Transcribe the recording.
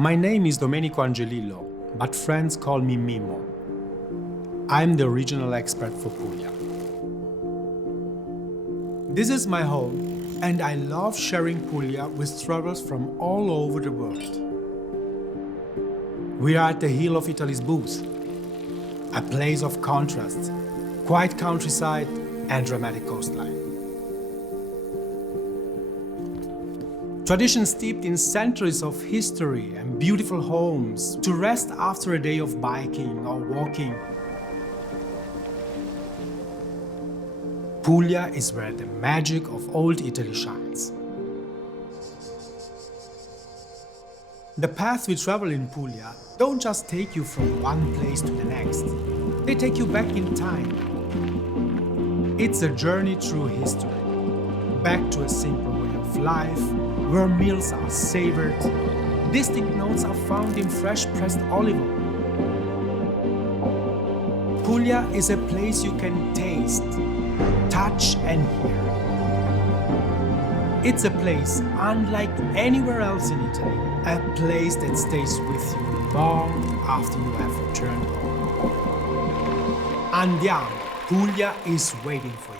My name is Domenico Angelillo, but friends call me Mimo. I'm the regional expert for Puglia. This is my home, and I love sharing Puglia with travelers from all over the world. We are at the heel of Italy's booth, a place of contrasts, quiet countryside and dramatic coastline. Tradition steeped in centuries of history and beautiful homes to rest after a day of biking or walking. Puglia is where the magic of old Italy shines. The paths we travel in Puglia don't just take you from one place to the next. They take you back in time. It's a journey through history, back to a simple way of life, where meals are savored, distinct notes are found in fresh pressed olive oil. Puglia is a place you can taste, touch and hear. It's a place unlike anywhere else in Italy, a place that stays with you long after you have returned home. Andiamo, Puglia is waiting for you.